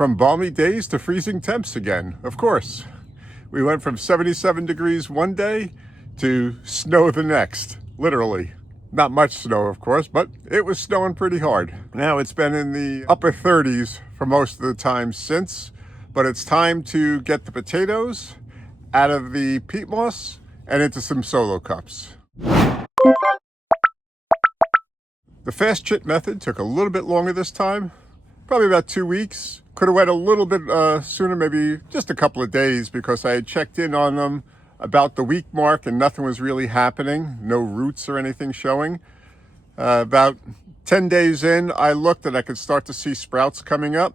From balmy days to freezing temps again, of course. We went from 77 degrees one day to snow the next, literally. Not much snow, of course, but it was snowing pretty hard. Now it's been in the upper 30s for most of the time since, but it's time to get the potatoes out of the peat moss and into some solo cups. The fast chit method took a little bit longer this time, probably about 2 weeks. Could have went a little bit sooner, maybe just a couple of days, because I had checked in on them about the week mark and nothing was really happening. No roots or anything showing. About 10 days in, I looked and I could start to see sprouts coming up.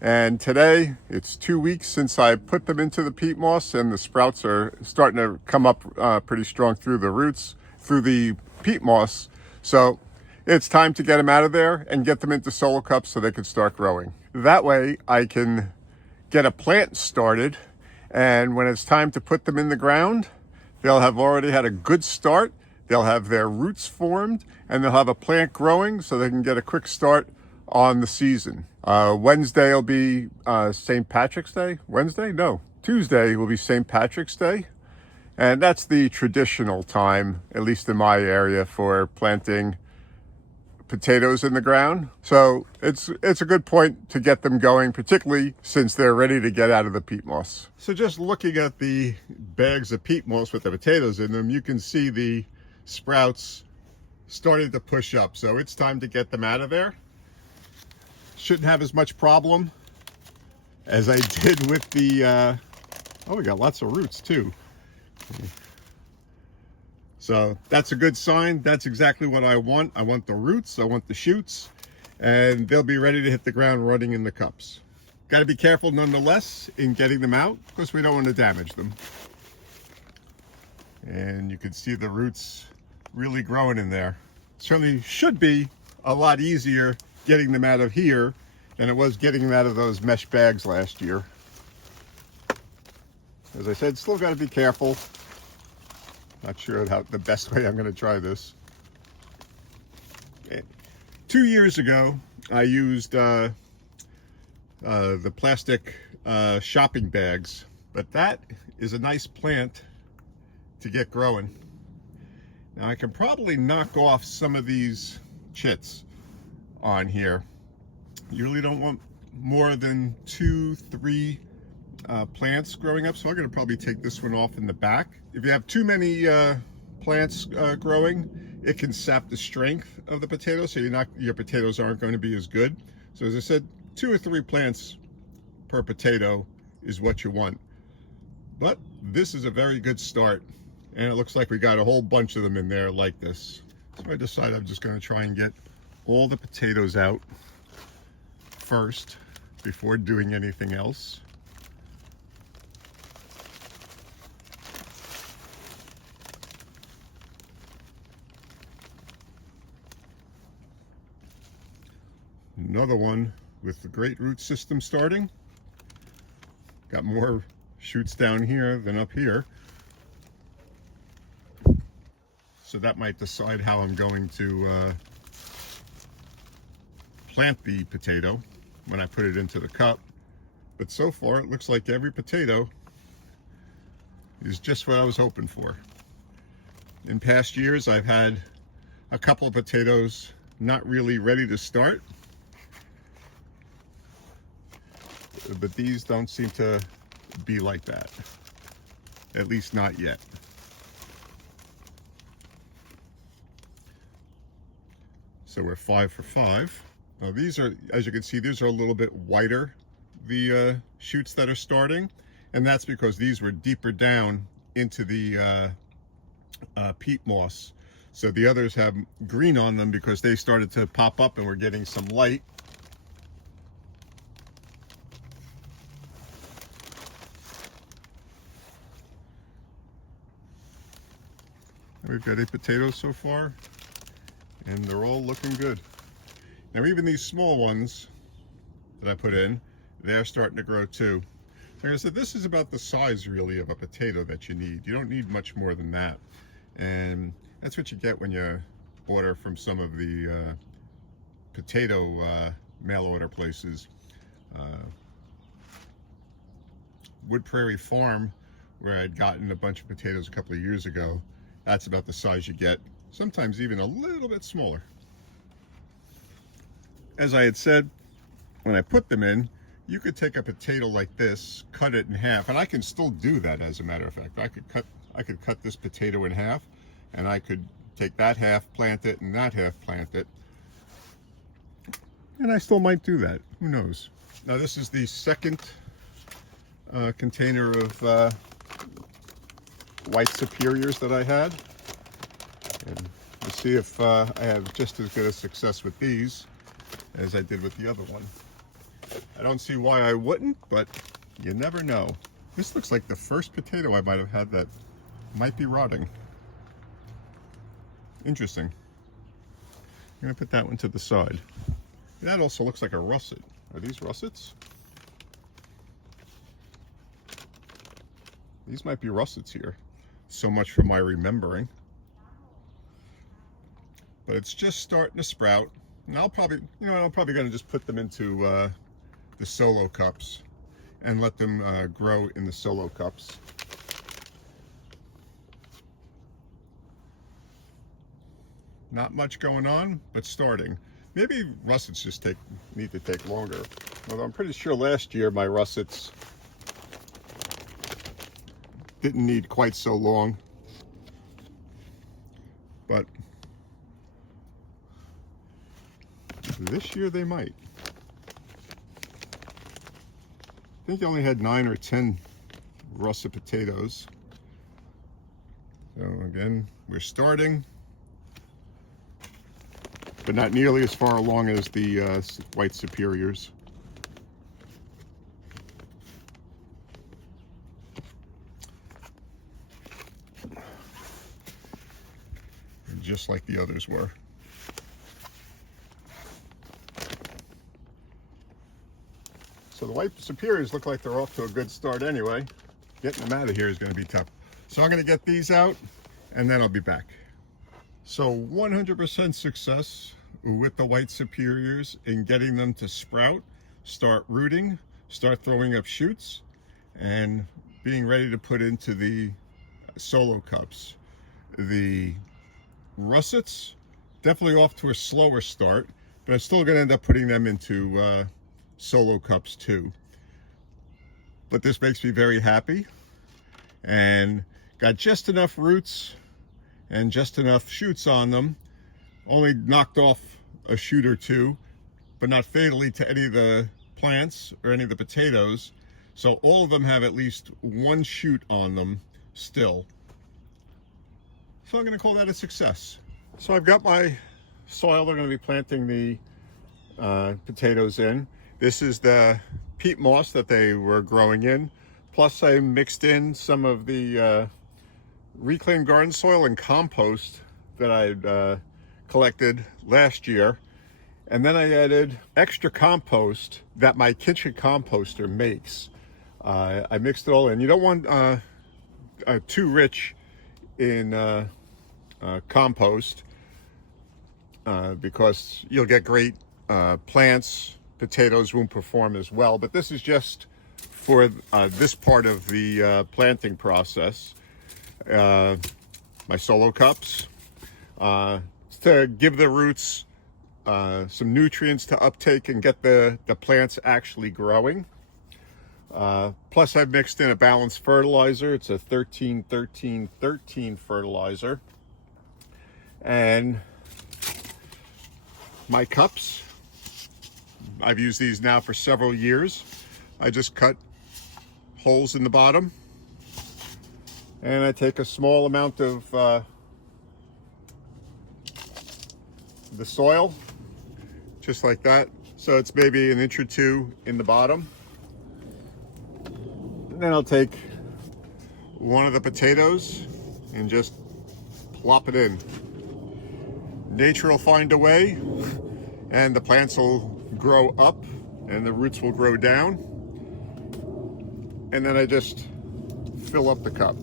And today, it's 2 weeks since I put them into the peat moss, and the sprouts are starting to come up pretty strong through the roots, through the peat moss. So it's time to get them out of there and get them into solo cups so they can start growing. That way I can get a plant started, and when it's time to put them in the ground, they'll have already had a good start. They'll have their roots formed and they'll have a plant growing so they can get a quick start on the season. Wednesday will be St. Patrick's Day. Tuesday will be St. Patrick's Day. And that's the traditional time, at least in my area, for planting potatoes in the ground. So it's a good point to get them going, particularly since they're ready to get out of the peat moss. So just looking at the bags of peat moss with the potatoes in them, you can see the sprouts starting to push up. So it's time to get them out of there. Shouldn't have as much problem as I did with the, oh, we got lots of roots too. So that's a good sign. That's exactly what I want. I want the roots, I want the shoots, and they'll be ready to hit the ground running in the cups. Got to be careful nonetheless in getting them out because we don't want to damage them. And you can see the roots really growing in there. Certainly should be a lot easier getting them out of here than it was getting them out of those mesh bags last year. As I said, still got to be careful. Not sure how the best way I'm going to try this. 2 years ago, I used the plastic shopping bags, but that is a nice plant to get growing. Now I can probably knock off some of these chits on here. You really don't want more than 2-3 plants growing up, so I'm going to probably take this one off in the back. If you have too many plants growing, it can sap the strength of the potato, so your potatoes aren't going to be as good. So as I said, 2 or 3 plants per potato is what you want. But this is a very good start, and it looks like we got a whole bunch of them in there like this. So I decided I'm just going to try and get all the potatoes out first before doing anything else. Another one with the great root system starting. Got more shoots down here than up here. So that might decide how I'm going to plant the potato when I put it into the cup. But so far it looks like every potato is just what I was hoping for. In past years I've had a couple of potatoes not really ready to start, but these don't seem to be like that, at least not yet. So we're 5 for 5. Now these are, as you can see, these are a little bit whiter, the shoots that are starting, and that's because these were deeper down into the peat moss. So the others have green on them because they started to pop up and we're getting some light. We've got 8 potatoes so far, and they're all looking good. Now even these small ones that I put in, they're starting to grow too. Like I said, this is about the size really of a potato that you need. You don't need much more than that. And that's what you get when you order from some of the potato mail order places. Wood Prairie Farm, where I'd gotten a bunch of potatoes a couple of years ago. That's about the size you get, sometimes even a little bit smaller. As I had said, when I put them in, you could take a potato like this, cut it in half, and I can still do that, as a matter of fact. I could cut this potato in half, and I could take that half, plant it, and that half, plant it. And I still might do that, who knows. Now this is the second container of white superiors that I had. And we'll see if I have just as good a success with these as I did with the other one. I don't see why I wouldn't, but you never know. This looks like the first potato I might have had that might be rotting. Interesting. I'm gonna put that one to the side. That also looks like a russet. Are these russets? These might be russets here. So much for my remembering. But it's just starting to sprout. And I'll probably, I'm probably gonna just put them into the solo cups and let them grow in the solo cups. Not much going on, but starting. Maybe russets just need to take longer. Although I'm pretty sure last year my russets didn't need quite so long. But this year they might. I think I only had 9 or 10 russet potatoes. So again, we're starting, but not nearly as far along as the white superiors. Just like the others were. So the white superiors look like they're off to a good start anyway. Getting them out of here is going to be tough. So I'm going to get these out and then I'll be back. So 100% success with the white superiors in getting them to sprout, start rooting, start throwing up shoots, and being ready to put into the solo cups. The russets, definitely off to a slower start, but I'm still going to end up putting them into solo cups too. But this makes me very happy, and got just enough roots and just enough shoots on them. Only knocked off a shoot or two, but not fatally to any of the plants or any of the potatoes. So all of them have at least one shoot on them still. So I'm going to call that a success. So I've got my soil they're going to be planting the potatoes in. This is the peat moss that they were growing in. Plus I mixed in some of the reclaimed garden soil and compost that I'd collected last year. And then I added extra compost that my kitchen composter makes. I mixed it all in. You don't want too rich in compost because you'll get great plants. Potatoes won't perform as well, but this is just for this part of the planting process. My solo cups to give the roots some nutrients to uptake and get the plants actually growing. Plus I've mixed in a balanced fertilizer. It's a 13-13-13 fertilizer. And my cups, I've used these now for several years. I just cut holes in the bottom and I take a small amount of the soil, just like that. So it's maybe 1 or 2 inches in the bottom. And then I'll take one of the potatoes and just plop it in. Nature will find a way, and the plants will grow up and the roots will grow down. And then I just fill up the cup.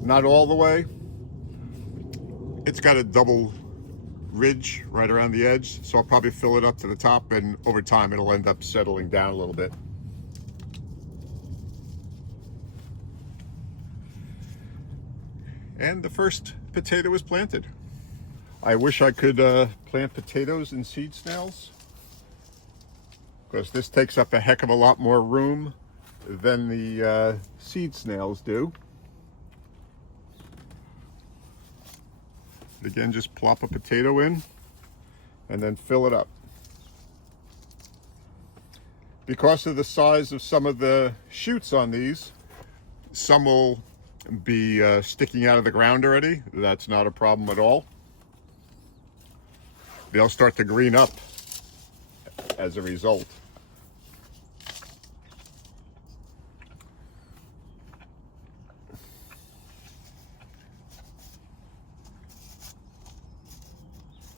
Not all the way. It's got a double ridge right around the edge, so I'll probably fill it up to the top, and over time it'll end up settling down a little bit. And the first potato was planted. I wish I could plant potatoes in seed snails, because this takes up a heck of a lot more room than the seed snails do. Again, just plop a potato in and then fill it up. Because of the size of some of the shoots on these, some will be sticking out of the ground already. That's not a problem at all. They'll start to green up as a result.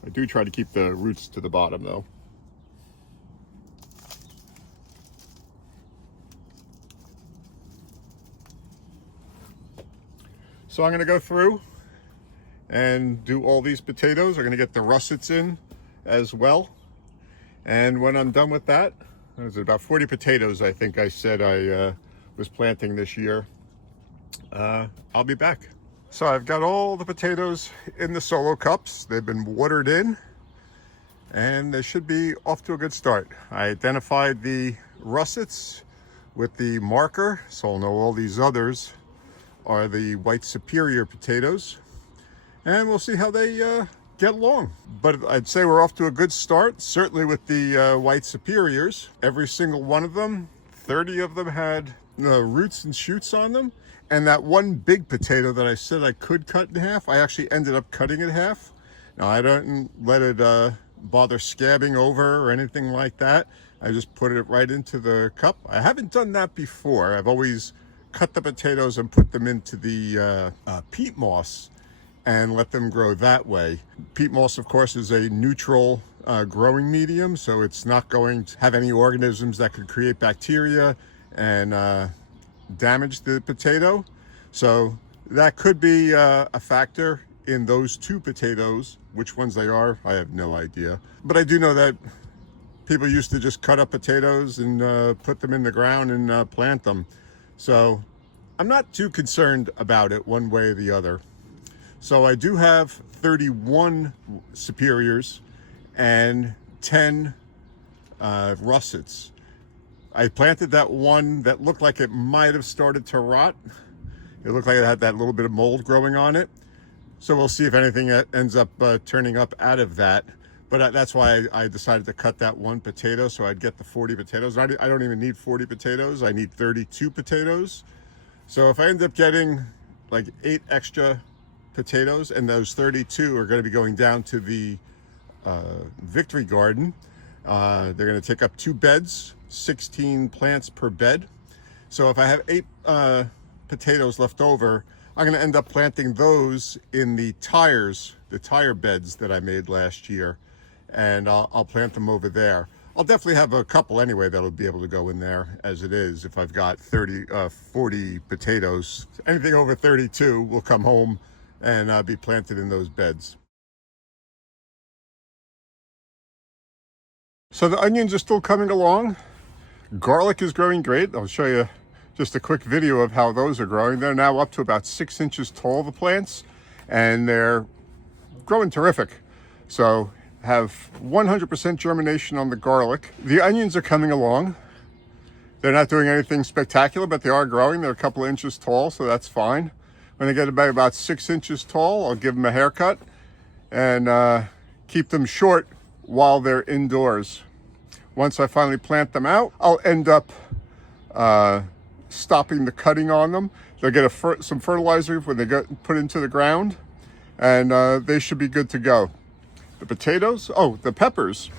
I do try to keep the roots to the bottom though. So I'm going to go through and do all these potatoes. I'm going to get the russets in as well. And when I'm done with that, there's about 40 potatoes I think I said I was planting this year. I'll be back. So I've got all the potatoes in the solo cups. They've been watered in and they should be off to a good start. I identified the russets with the marker, so I'll know all these others are the white superior potatoes, and we'll see how they get along. But I'd say we're off to a good start, certainly with the white superiors. Every single one of them, 30 of them had roots and shoots on them. And that one big potato that I said I could cut in half, I actually ended up cutting it in half. Now I don't let it bother scabbing over or anything like that. I just put it right into the cup. I haven't done that before. I've always cut the potatoes and put them into the peat moss and let them grow that way. Peat moss, of course, is a neutral growing medium, so it's not going to have any organisms that could create bacteria and damage the potato. So that could be a factor in those two potatoes. Which ones they are, I have no idea. But I do know that people used to just cut up potatoes and put them in the ground and plant them. So I'm not too concerned about it one way or the other. So I do have 31 superiors and 10 russets. I planted that one that looked like it might have started to rot. It looked like it had that little bit of mold growing on it. So we'll see if anything ends up turning up out of that. But that's why I decided to cut that one potato, so I'd get the 40 potatoes. I don't even need 40 potatoes. I need 32 potatoes. So if I end up getting like 8 extra potatoes, and those 32 are going to be going down to the Victory Garden, they're going to take up 2 beds, 16 plants per bed. So if I have 8 potatoes left over, I'm going to end up planting those in the tire beds that I made last year, and I'll plant them over there. I'll definitely have a couple anyway that'll be able to go in there as it is. If I've got 40 potatoes, anything over 32 will come home and be planted in those beds. So the onions are still coming along. Garlic is growing great. I'll show you just a quick video of how those are growing. They're now up to about 6 inches tall, the plants, and they're growing terrific. So have 100% germination on the garlic. The onions are coming along. They're not doing anything spectacular, but they are growing. They're a couple of inches tall, so that's fine. When they get about 6 inches tall, I'll give them a haircut and keep them short while they're indoors. Once I finally plant them out, I'll end up stopping the cutting on them. They'll get some fertilizer when they get put into the ground, and they should be good to go. The potatoes, the peppers,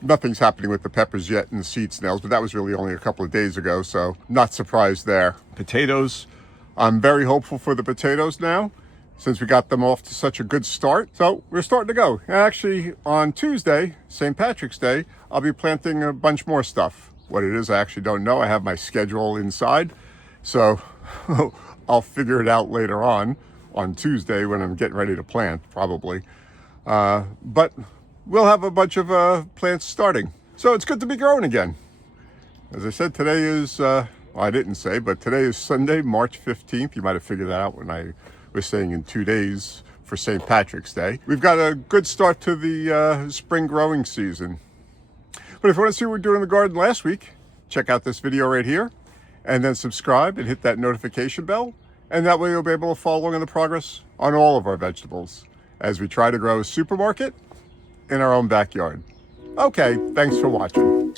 nothing's happening with the peppers yet in the seed snails, but that was really only a couple of days ago, so not surprised there. Potatoes, I'm very hopeful for the potatoes now, since we got them off to such a good start. So we're starting to go. And actually, on Tuesday, St. Patrick's Day, I'll be planting a bunch more stuff. What it is, I actually don't know. I have my schedule inside, so I'll figure it out later on Tuesday when I'm getting ready to plant, probably. But we'll have a bunch of plants starting. So it's good to be growing again. As I said, today is, I didn't say, but today is Sunday, March 15th. You might have figured that out when I We're staying in 2 days for St. Patrick's Day. We've got a good start to the spring growing season. But if you want to see what we're doing in the garden last week, check out this video right here, and then subscribe and hit that notification bell. And that way you'll be able to follow along in the progress on all of our vegetables as we try to grow a supermarket in our own backyard. Okay, thanks for watching.